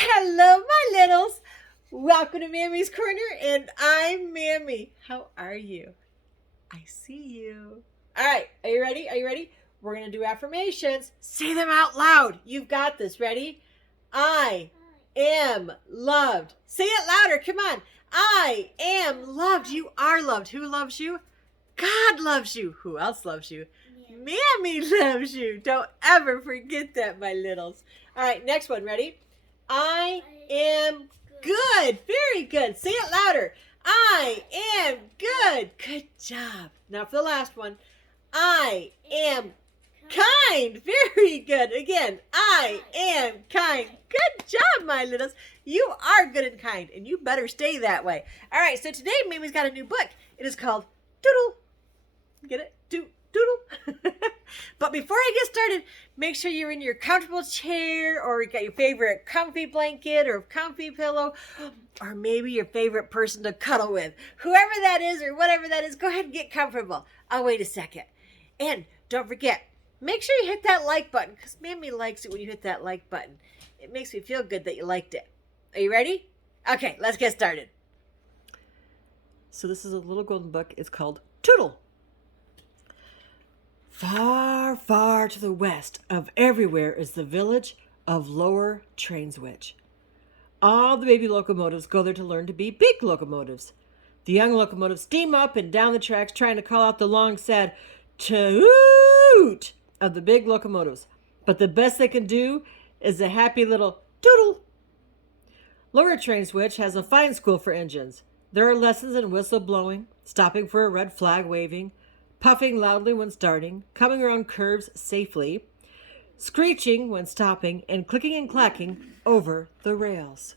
Hello, my littles. Welcome to Mammy's Corner, and I'm Mammy. How are you? I see you. All right, are you ready? Are you ready? We're going to do affirmations. Say them out loud. You've got this. Ready? I am loved. Say it louder. Come on. I am loved. You are loved. Who loves you? God loves you. Who else loves you? Mammy loves you. Don't ever forget that, my littles. All right, next one. Ready? I am good. Very good. Say it louder. I am good. Good job. Now for the last one. I am kind. Very good. Again, I am kind. Good job, my littles. You are good and kind, and you better stay that way. All right, so today Mamie's got a new book. It is called Tootle. Get it? Tootle. But before I get started, make sure you're in your comfortable chair, or you got your favorite comfy blanket or comfy pillow, or maybe your favorite person to cuddle with. Whoever that is or whatever that is, go ahead and get comfortable. I'll wait a second. And don't forget, make sure you hit that like button, because Mammy likes it when you hit that like button. It makes me feel good that you liked it. Are you ready? Okay, let's get started. So this is a little golden book. It's called Tootle. Far, far to the west of everywhere is the village of Lower Trainswich. All the baby locomotives go there to learn to be big locomotives. The young locomotives steam up and down the tracks trying to call out the long, sad toot of the big locomotives. But the best they can do is a happy little tootle. Lower Trainswich has a fine school for engines. There are lessons in whistle blowing, stopping for a red flag waving, puffing loudly when starting, coming around curves safely, screeching when stopping, and clicking and clacking over the rails.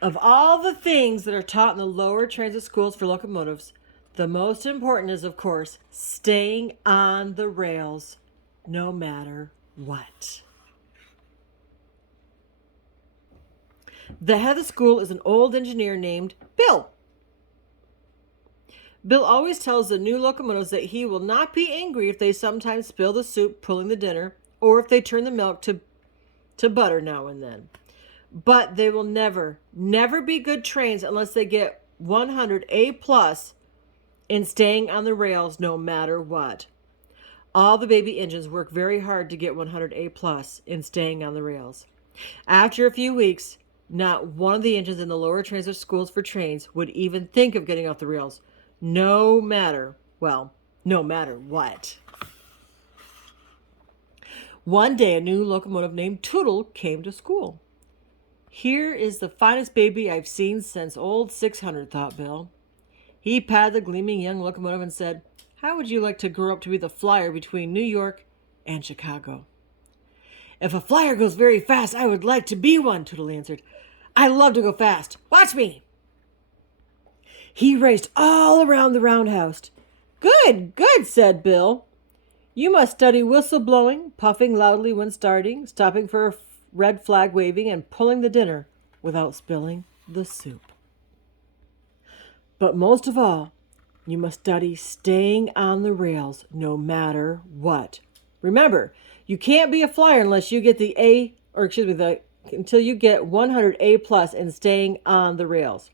Of all the things that are taught in the lower transit schools for locomotives, the most important is, of course, staying on the rails no matter what. The head of the school is an old engineer named Bill. Bill always tells the new locomotives that he will not be angry if they sometimes spill the soup pulling the dinner, or if they turn the milk to butter now and then. But they will never be good trains unless they get 100 A+ in staying on the rails no matter what. All the baby engines work very hard to get 100 A+ in staying on the rails. After a few weeks, not one of the engines in the lower transit schools for trains would even think of getting off the rails. No matter what. One day, a new locomotive named Tootle came to school. Here is the finest baby I've seen since old 600, thought Bill. He patted the gleaming young locomotive and said, "How would you like to grow up to be the flyer between New York and Chicago?" "If a flyer goes very fast, I would like to be one," Tootle answered. "I love to go fast. Watch me." He raced all around the roundhouse. Good, said Bill. "You must study whistle blowing, puffing loudly when starting, stopping for a red flag waving, and pulling the dinner without spilling the soup. But most of all, you must study staying on the rails no matter what. Remember, you can't be a flyer unless you get until you get 100 A+ in staying on the rails."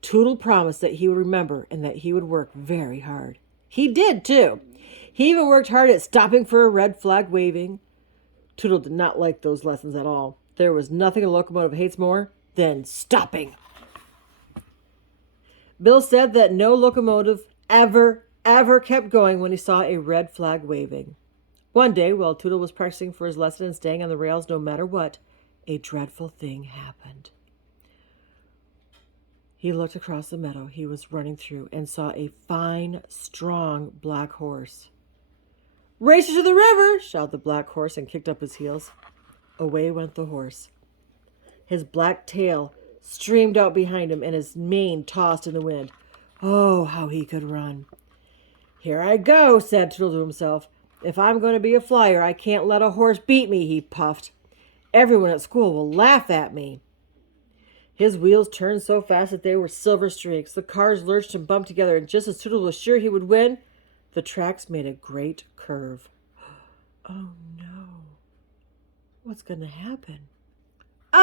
Tootle promised that he would remember and that he would work very hard. He did, too. He even worked hard at stopping for a red flag waving. Tootle did not like those lessons at all. There was nothing a locomotive hates more than stopping. Bill said that no locomotive ever kept going when he saw a red flag waving. One day, while Tootle was practicing for his lesson and staying on the rails no matter what, a dreadful thing happened. He looked across the meadow he was running through and saw a fine, strong black horse. "Race to the river!" shouted the black horse and kicked up his heels. Away went the horse. His black tail streamed out behind him and his mane tossed in the wind. Oh, how he could run. "Here I go," said Tootle to himself. "If I'm going to be a flyer, I can't let a horse beat me," he puffed. "Everyone at school will laugh at me." His wheels turned so fast that they were silver streaks. The cars lurched and bumped together, and just as Tootle was sure he would win, the tracks made a great curve. Oh no. What's going to happen?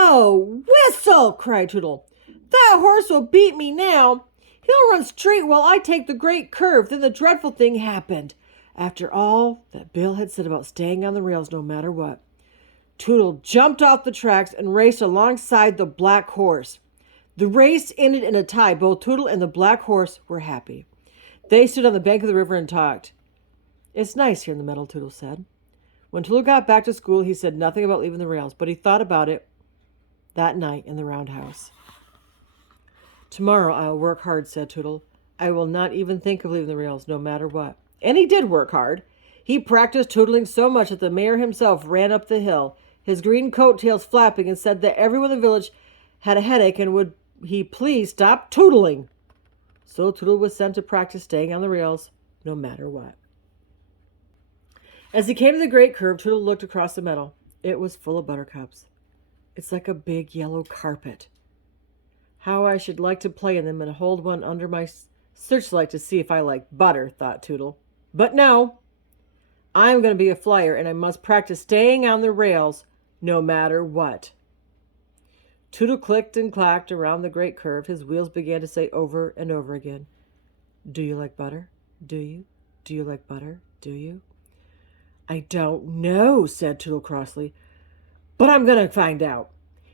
"Oh, whistle!" cried Tootle. "That horse will beat me now. He'll run straight while I take the great curve." Then the dreadful thing happened. After all that Bill had said about staying on the rails no matter what, Tootle jumped off the tracks and raced alongside the black horse. The race ended in a tie. Both Tootle and the black horse were happy. They stood on the bank of the river and talked. "It's nice here in the meadow," Tootle said. When Tootle got back to school, he said nothing about leaving the rails, but he thought about it that night in the roundhouse. "Tomorrow I'll work hard," said Tootle. "I will not even think of leaving the rails, no matter what." And he did work hard. He practiced tootling so much that the mayor himself ran up the hill, his green coattails flapping, and said that everyone in the village had a headache and would he please stop tootling. So Tootle was sent to practice staying on the rails, no matter what. As he came to the great curve, Tootle looked across the meadow. It was full of buttercups. "It's like a big yellow carpet. How I should like to play in them and hold one under my searchlight to see if I like butter," thought Tootle. "But no, I'm going to be a flyer, and I must practice staying on the rails no matter what." Tootle clicked and clacked around the great curve. His wheels began to say over and over again, "Do you like butter? Do you? Do you like butter? Do you?" "I don't know," said Tootle crossly, "but I'm going to find out."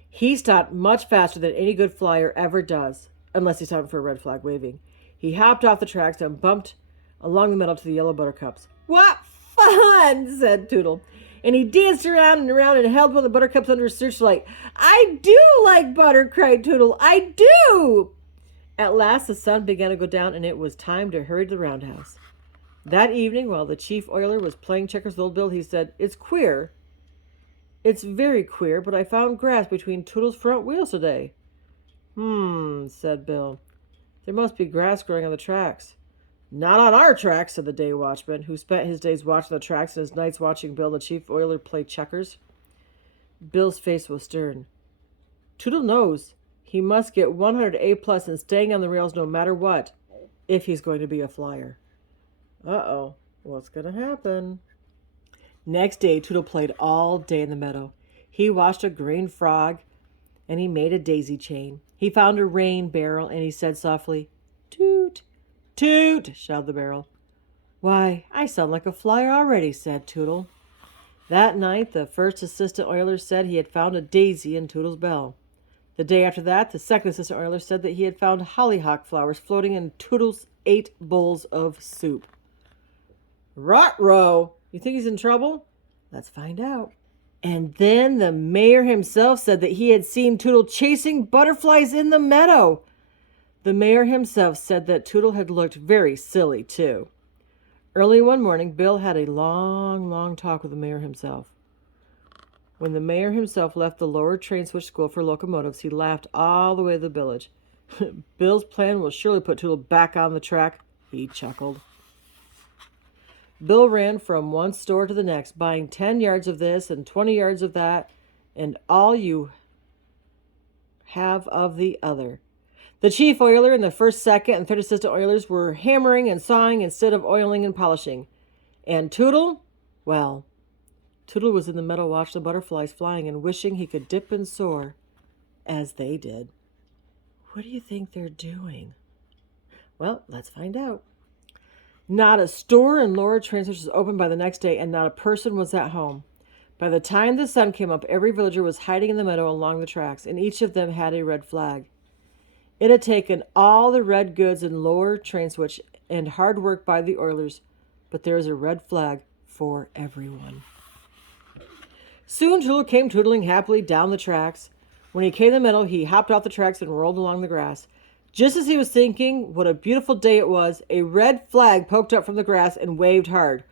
He stopped much faster than any good flyer ever does, unless he's stopping for a red flag waving. He hopped off the tracks and bumped along the meadow to the yellow buttercups. "What fun!" said Tootle. And he danced around and around and held one of the buttercups under his searchlight. "I do like butter," cried Tootle. "I do!" At last the sun began to go down, and it was time to hurry to the roundhouse. That evening, while the chief oiler was playing checkers with old Bill, he said, "It's queer. It's very queer, but I found grass between Tootle's front wheels today." Said Bill. "There must be grass growing on the tracks." "Not on our tracks," said the day watchman, who spent his days watching the tracks and his nights watching Bill, the chief oiler, play checkers. Bill's face was stern. "Tootle knows he must get 100 A+ in staying on the rails no matter what, if he's going to be a flyer." Uh-oh, what's going to happen? Next day, Tootle played all day in the meadow. He watched a green frog, and he made a daisy chain. He found a rain barrel, and he said softly, "Toot, toot," shouted the barrel. "Why, I sound like a flyer already," said Tootle. That night, the first assistant oiler said he had found a daisy in Tootle's bell. The day after that, the second assistant oiler said that he had found hollyhock flowers floating in Tootle's 8 bowls of soup. Rot-row! You think he's in trouble? Let's find out. And then the mayor himself said that he had seen Tootle chasing butterflies in the meadow. The mayor himself said that Tootle had looked very silly, too. Early one morning, Bill had a long talk with the mayor himself. When the mayor himself left the lower train switch school for locomotives, he laughed all the way to the village. "Bill's plan will surely put Tootle back on the track," he chuckled. Bill ran from one store to the next, buying 10 yards of this and 20 yards of that, and all you have of the other. The chief oiler and the first, second, and third assistant oilers were hammering and sawing instead of oiling and polishing. And Tootle? Well, Tootle was in the meadow watching the butterflies flying and wishing he could dip and soar, as they did. What do you think they're doing? Well, let's find out. Not a store in Lower Transwich was open by the next day, and not a person was at home. By the time the sun came up, every villager was hiding in the meadow along the tracks, and each of them had a red flag. It had taken all the red goods in Lower Transwich and hard work by the oilers, but there was a red flag for everyone. Soon Tootle came tootling happily down the tracks. When he came to the meadow, he hopped off the tracks and rolled along the grass. Just as he was thinking what a beautiful day it was, a red flag poked up from the grass and waved hard.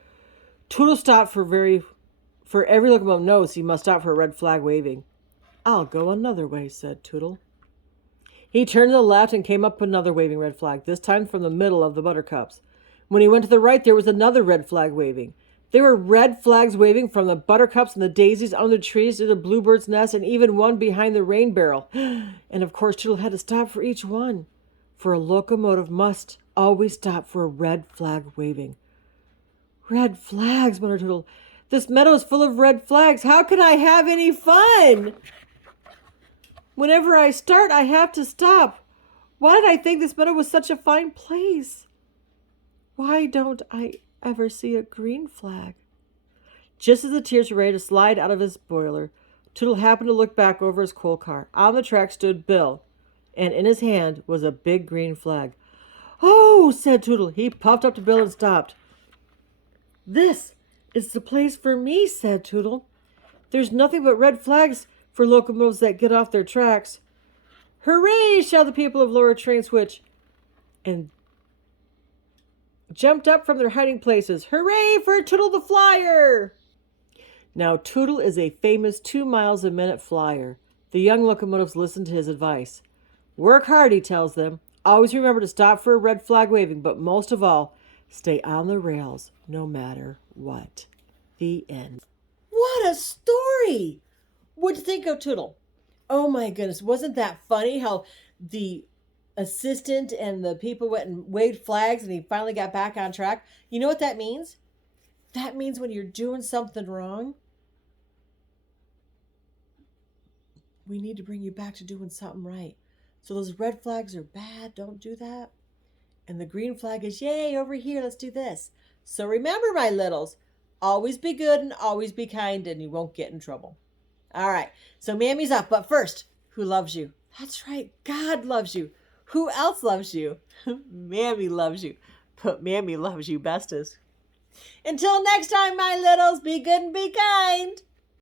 Tootle stopped for every locomotive knows he must stop for a red flag waving. "I'll go another way," said Tootle. He turned to the left and came up another waving red flag, this time from the middle of the buttercups. When he went to the right, there was another red flag waving. There were red flags waving from the buttercups and the daisies under the trees to the bluebird's nest, and even one behind the rain barrel. And of course Tootle had to stop for each one, for a locomotive must always stop for a red flag waving. "Red flags," muttered Tootle. "This meadow is full of red flags. How can I have any fun?" Whenever I start, I have to stop. Why did I think this meadow was such a fine place? Why don't I ever see a green flag? Just as the tears were ready to slide out of his boiler, Tootle happened to look back over his coal car. On the track stood Bill, and in his hand was a big green flag. "Oh," said Tootle. He puffed up to Bill and stopped. "This is the place for me," said Tootle. "There's nothing but red flags for locomotives that get off their tracks." "Hooray!" shouted the people of Lower Train Switch, and jumped up from their hiding places. "Hooray for Tootle the Flyer!" Now Tootle is a famous 2 miles a minute flyer. The young locomotives listen to his advice. Work hard, he tells them. Always remember to stop for a red flag waving, but most of all, stay on the rails no matter what. The end. What a story! What'd you think of Tootle? Oh my goodness, wasn't that funny how the assistant and the people went and waved flags and he finally got back on track? You know what that means? That means when you're doing something wrong, we need to bring you back to doing something right. So those red flags are bad, don't do that. And the green flag is, yay, over here, let's do this. So remember, my littles, always be good and always be kind and you won't get in trouble. All right, so Mammy's up, but first, who loves you? That's right, God loves you. Who else loves you? Mammy loves you, but Mammy loves you bestest. Until next time, my littles, be good and be kind.